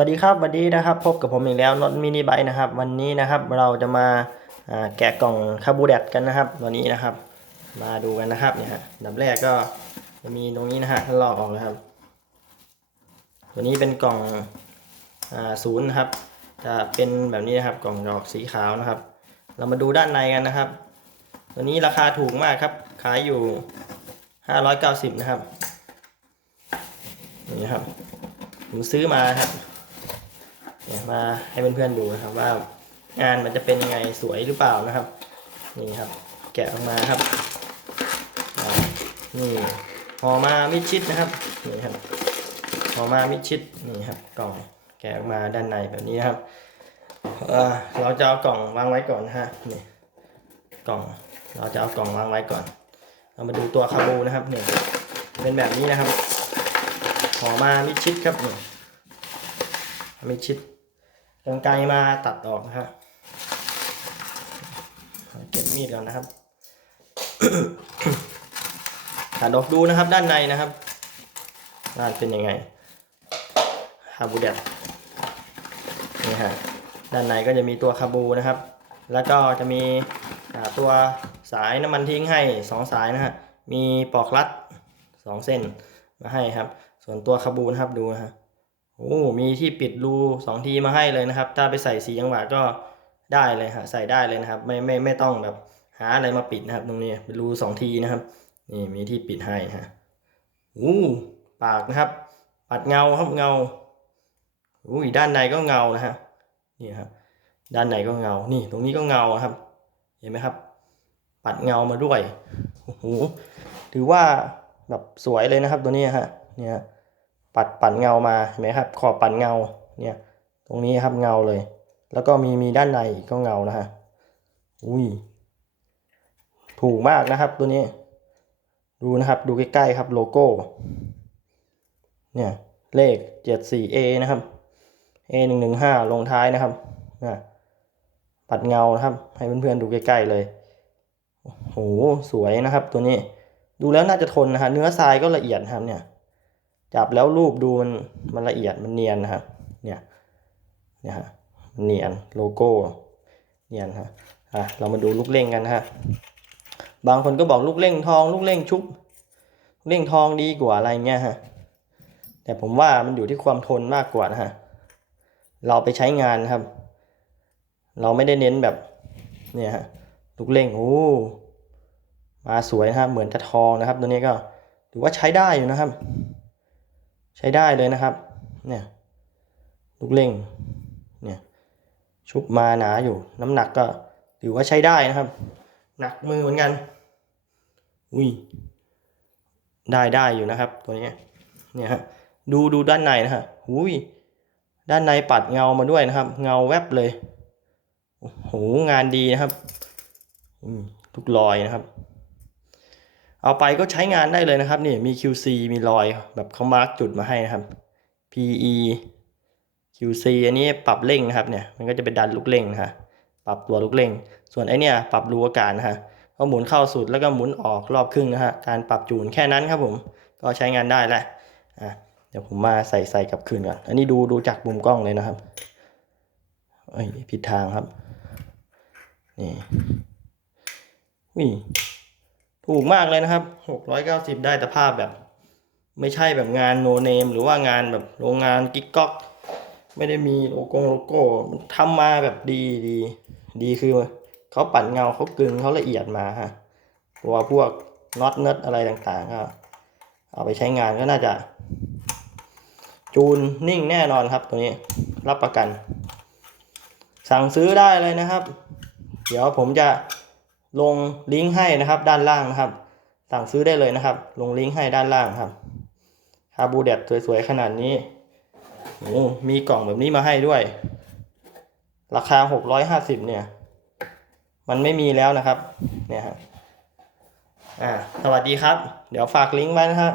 วัสดีครับวันนี้นะครับพบกับผมอีกแล้วน็อตมินิไบนะครับ วันนี้นะครับเราจะมาแกะกล่องคาบูแดดกันนะครับวันนี้นะครับ มาดูกันนะครับเนี่ยฮะดับแรกก็จะมีตรงนี้นะฮะลอกออกนะครับ ตัวนี้เป็นกล่องศูนย์นะครับ จะเป็นแบบนี้นะครับกล่องดอกสีขาวนะครับ เรามาดูด้านในกันนะครับ ตัวนี้ราคาถูกมากครับ ขายอยู่ 590 นะครับนี่ครับผมซื้อมาครับ เนี่ยมาให้เพื่อนๆดูนะครับว่างานมันจะเป็นยังไงสวยหรือเปล่านะครับ นี่ครับ แกะออกมาครับนี่ห่อมามิดชิดนะครับนี่ครับห่อมามิดชิดนี่ครับกล่องแกะออกมาด้านในแบบนี้ครับเราจะเอากล่องวางไว้ก่อนนะฮะนี่กล่องเราจะเอากล่องวางไว้ก่อนเรามาดูตัวคาบูนะครับนี่เป็นแบบนี้นะครับห่อมามิดชิดครับนี่มิดชิด กางไกมาตัดออกนะฮะเก็บมีดก่อนนะครับตัดออกดูนะครับด้านในนะครับน่าเป็นยังไงคาบูเดตนี่ฮะด้านในก็จะมีตัวคาบูนะครับ แล้วก็จะมีตัวสายน้ำมันทิ้งให้สองสายนะฮะมีปลอกลัดสองเส้นมาให้ครับ ส่วนตัวคาบูนะครับดูนะฮะ โอ้มีที่ปิดรูสองทีมาให้เลยนะครับ ถ้าไปใส่สีจังหวะก็ได้เลยฮะใส่ได้เลยนะครับ ไม่ไม่ไม่ต้องแบบหาอะไรมาปิดนะครับ ตรงนี้เป็นรูสองทีนะครับ นี่มีที่ปิดให้ฮะอู้ปากนะครับ ปัดเงาครับเงาอุ้ยด้านในก็เงานะฮะนี่ครับด้านในก็เงา นี่ตรงนี้ก็เงาครับ เห็นไหมครับ ปัดเงามาด้วยโอ้โหถือว่าแบบสวยเลยนะครับตัวนี้ฮะเนี่ย ปัดปัดเงามาเห็นไหมครับขอบปัดเงาเนี่ยตรงนี้ครับเงาเลย แล้วก็มีมีด้านในอีกก็เงานะฮะอุ้ยถูกมากนะครับตัวนี้ ดูนะครับดูใกล้ๆครับโลโก้เนี่ยเลข 74A นะครับ A 1 1 5 ลงท้ายนะครับนะปัดเงานะครับ ให้เพื่อนๆดูใกล้ๆเลยโอ้โหสวยนะครับตัวนี้ ดูแล้วน่าจะทนนะฮะเนื้อทรายก็ละเอียดครับเนี่ย จับแล้วรูปดูมันมันละเอียดมันเนียนนะครับเนี่ยเนี่ยฮะเนียนโลโก้เนียนฮะอะเรามาดูลูกเล่งกันนะฮะบางคนก็บอกลูกเล่งทอง ลูกเล่งชุบเล่งทองดีกว่าอะไรเงี้ยฮะแต่ผมว่ามันอยู่ที่ความทนมากกว่านะฮะเราไปใช้งานครับ เราไม่ได้เน้นแบบเนี่ยฮะลูกเล่งโอ้มาสวยนะครับเหมือนจะทองนะครับ ตัวนี้ก็ถือว่าใช้ได้อยู่นะครับ ใช้ได้เลยนะครับ เนี่ยลูกเล่งเนี่ยชุบมาหนาอยู่ น้ำหนักก็ถือว่าใช้ได้นะครับ หนักมือเหมือนกัน อุ้ยได้ได้อยู่นะครับ ตัวนี้เนี่ยฮะดูดูด้านในนะฮะอุ้ยด้านในปัดเงามาด้วยนะครับ เงาแวบเลยโอ้โหงานดีนะครับทุกรอยนะครับ เอาไปก็ใช้งานได้เลยนะครับนี่มี QC มีรอยแบบเขามาร์กจุดมาให้นะครับ PE QC อันนี้ปรับเร่งนะครับเนี่ยมันก็จะเป็นดันลูกเร่งนะฮะปรับตัวลูกเร่ง ส่วนไอเนี่ยปรับรูอากาศนะฮะก็หมุนเข้าสุดแล้วก็หมุนออกรอบครึ่งนะฮะการปรับจูนแค่นั้นครับผมก็ใช้งานได้แหละอะเดี๋ยวผมมาใส่ใส่กลับคืนก่อนอันนี้ดูดูจากมุมกล้องเลยนะครับเอ้ยผิดทางครับนี่วิ ถูกมากเลยนะครับหกร้อยเก้าสิบได้แต่ภาพแบบ ไม่ใช่แบบงานโนเนมหรือว่างานแบบโรงงานกิ๊กก๊อก ไม่ได้มีโลโก้โลโก้มันทำมาแบบดีดี ดีคือเขาปั่นเงาเขากลึงเขาละเอียดมาฮะตัวพวกน็อตเนิร์ดอะไรต่างๆก็เอาไปใช้งานก็น่าจะ จูนนิ่งแน่นอนครับตัวนี้รับประกัน สั่งซื้อได้เลยนะครับ เดี๋ยวผมจะ ลงลิงก์ให้นะครับด้านล่างนะครับ สั่งซื้อได้เลยนะครับ ลงลิงก์ให้ด้านล่างครับคาบูเดตสวยๆขนาดนี้โอ้มีกล่องแบบนี้มาให้ด้วย ราคา650เนี่ย มันไม่มีแล้วนะครับ เนี่ยฮะอ่า สวัสดีครับ เดี๋ยวฝากลิงก์ไว้นะครับ